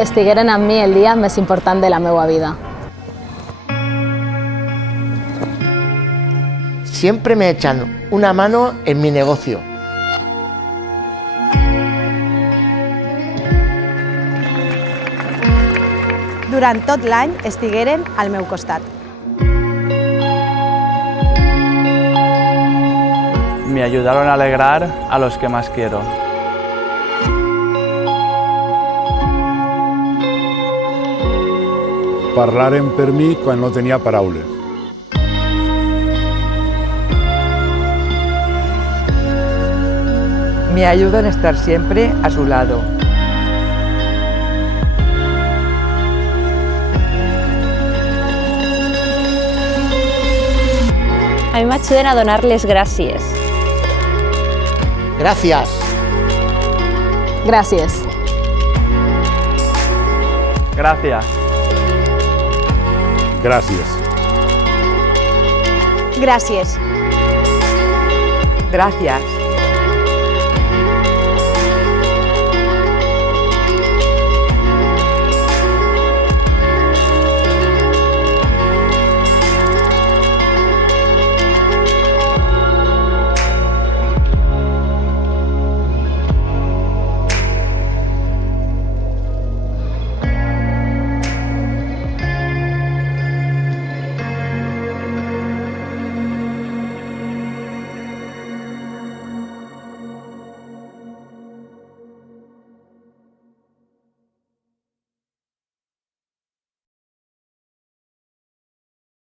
estigueren amb mi el dia més important de la meva vida. Siempre me echan una mano en mi negocio. Durant tot l'any estigueren al meu costat. Me ayudaron a alegrar a los que más quiero. Parlaren per mi quan no tenia paraules. Me ayudan a estar siempre a su lado. A mi m'ajuden a donar-les gràcies. Gracias. Gràcies. Gracias. Gràcies. Gràcies. Gracias.